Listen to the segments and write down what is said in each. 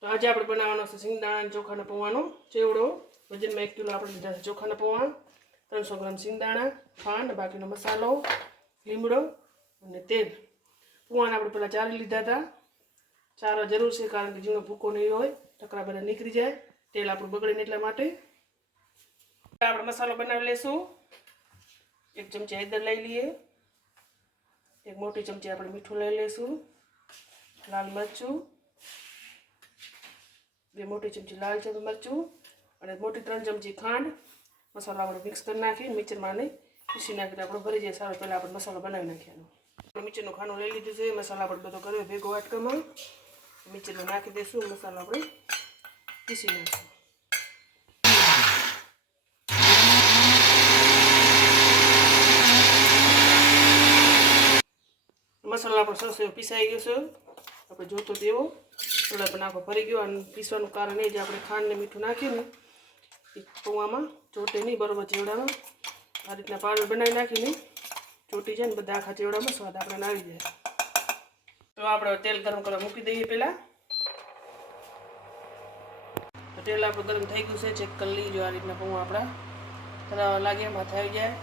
તો આજે આપણે બનાવવાનો છે સિંગદાણા ચોખાના પૌવાનો, ચેવડો. વજનમાં એક કિલો આપણે લીધા છે ચોખાના પૌવા ત્રણસો ગ્રામ સિંગદાણા, ખાંડ, બાકીનો મસાલો, લીમડો અને તેલ. પૌવાને આપણે પહેલાં ચારી લીધા હતા. ચારવા જરૂર છે કારણ કે ઝીણો ભૂકો નહીં હોય, ટકરા બધા નીકળી જાય. તેલ આપણું બગડે એટલા માટે. આપણે મસાલો બનાવી લઈશું. એક ચમચી હૈદર લઈ લઈએ. એક મોટી ચમચી આપણે મીઠું લઈ લઈશું, લાલ મરચું, બે મોટી ચમચી લાલ છે મરચું અને મોટી ત્રણ ચમચી ખાંડ. મસાલો આપણે મિક્સ કરી નાખી મિક્સરમાં નહીં પીસી નાખીને આપણે ભરી જાય સારો, પહેલાં આપણે મસાલો બનાવી નાખ્યાનો મિક્સરનું ખાનું લઈ લીધું છે. મસાલો આપણે બધો કર્યો, ભેગો વાટકામાં. મિક્સરમાં નાખી દઈશું, મસાલો આપણે પીસી નાખીશું. મસાલો આપણો સરસ પીસાઈ ગયો છે. આપણે જોતો તેવો થોડા પણ આખો ફરી ગયો અને પીસવાનું કારણ એ જે આપણે ખાંડને મીઠું નાખ્યું ને એ પૌવામાં ચોટે નહીં, બરોબર ચેવડામાં આ રીતના પાવડર બનાવી નાખીને ચોટી જાય ને બધા આખા ચેવડામાં સ્વાદ આપણને આવી જાય. તો આપણે તેલ ગરમ કરવા મૂકી દઈએ પહેલાં. તો તેલ આપણું ગરમ થઈ ગયું છે, ચેક કરી લઈજો આ રીતના પૌવા આપણા તરાવા લાગે માથે આવી જાય.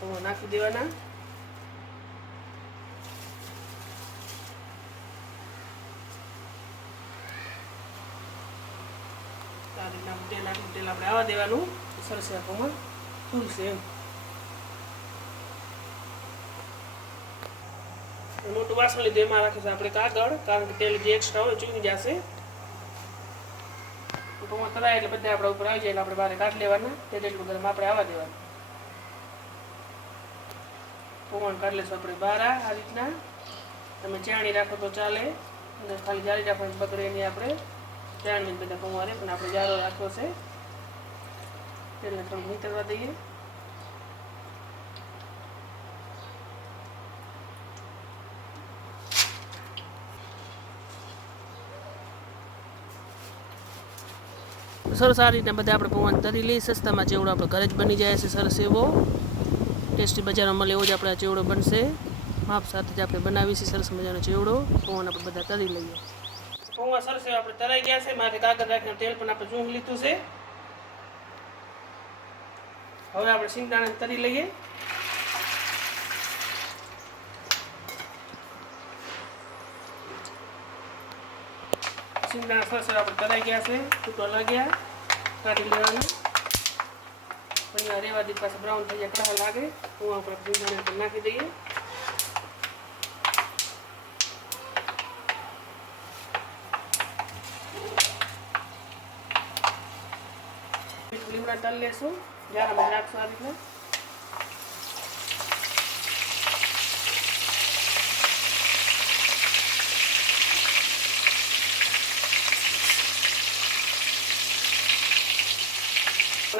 પૌવા નાખી દેવાના. રીતના તેલ તેલ આપણે આવવા દેવાનું. સરસ આપવામાં ફૂલશે એમ. મોટું વાસણ લીધું એમાં રાખીશું આપણે કાગળ, કારણ કે તેલ જે એક્સ્ટ્રા હોય ચૂકી જશે. ટૂંકમાં તરાય એટલે બધા આપણા ઉપર આવી જાય એટલે આપણે બહાર કાઢી લેવાના. તેલ એટલું ગરમ આપણે આવવા દેવાનું. પવન કાઢી લેશું આપણે બહાર આ રીતના. તમે ચાણી રાખો તો ચાલે. અને ખાલી જાળી રાખવાની બગડે એની આપણે. ચાણી બધા પૌવા રે પણ આપણે જારો રાખવો છે. તેને થોડું નીતરવા દઈએ. સરસ આ રીતે બધા આપણે પૌવાને તરી લઈએ, સસ્તામાં ચેવડો આપણે ઘરે જ બની જાય છે, સરસ એવો. ટેસ્ટી બજારમાં મળે એવો જ આપણે ચેવડો બનશે. માપ સાથે જ આપણે બનાવીશું, સરસ મજાનો ચેવડો. પૌવાને આપણે બધા તરી લઈએ. પૌવા સરસ એવા આપણે તરાઈ ગયા છે, માથે કાગળ રાખીને તેલ પણ આપણે ચૂંઘ લીધું છે. હવે આપણે સિંગદાણા તરી લઈએ. સિંગદાણા સરસ એવા આપણે તરાઈ ગયા છે ટૂંકા લાગ્યા, કાઢી લેવાના. ઘણી વાર રેવા દી પાછા બ્રાઉન થઈ જાય કડા લાગે હું આપણે સિંગદાણા પર નાખી દઈએ. લીમડા તલ લેશું જ્યારે અમે નાખશું આ રીતના.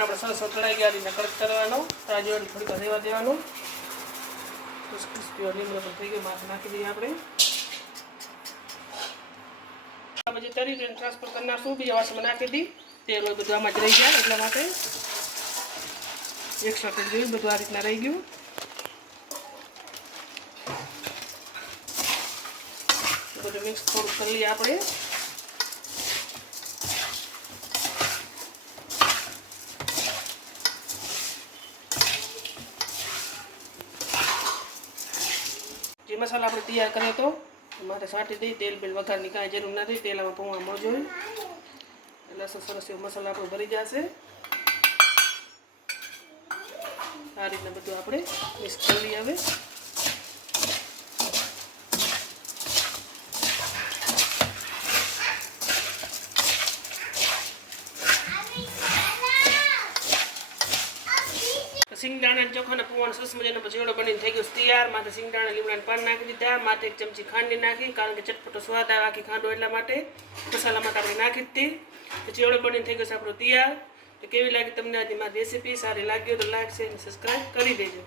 આપણે સરસ અથડાઈ ગયા રીતના કડક કરવાનો તાજો થોડીક રહેવા દેવાનું. ક્રિસ્પી લીમડો પણ થઈ ગયો, માથે નાખી દઈએ આપણે. પછી તરી ટ્રાન્સફર કરનાર નાખશું બીજા વાસમાં નાખી દી. તેલ બધું આમાં જ રહી જાય એટલા માટે. એક સાથે જોયું, બધું આ રીતના રહી ગયું. બધું મિક્સ થોડું કરી લઈએ આપણે. જે મસાલા આપણે તૈયાર કર્યો હતો માટે સાટી દઈ, તેલ બેલ વઘારની કાંઈ જરૂર નથી, તેલ આમાં પૌવા મળજો એટલે સરસ એવો મસાલો આપણો ભરી જશે. આ રીતના બધું આપણે મિક્સ કરી લઈએ હવે. સિંગદાણા ચોખાના પૌવાનો સરસ મજાનો ચેવડો બનીને થઈ ગયો તૈયાર. માથે સિંગદાણા લીમડાના પાન નાખી દીધા. માથે એક ચમચી ખાંડની નાખી, કારણ કે ચટપટો સ્વાદ આવે આખી ખાંડો એટલા માટે. મસાલામાં આપણે નાખી જ હતી ચેવડો બનીને થઈ ગયો છે આપણો તૈયાર. તો કેવી લાગી તમને આજે મારી રેસીપી સારી લાગ્યો તો લાઈક શેર સબસ્ક્રાઈબ કરી દેજો.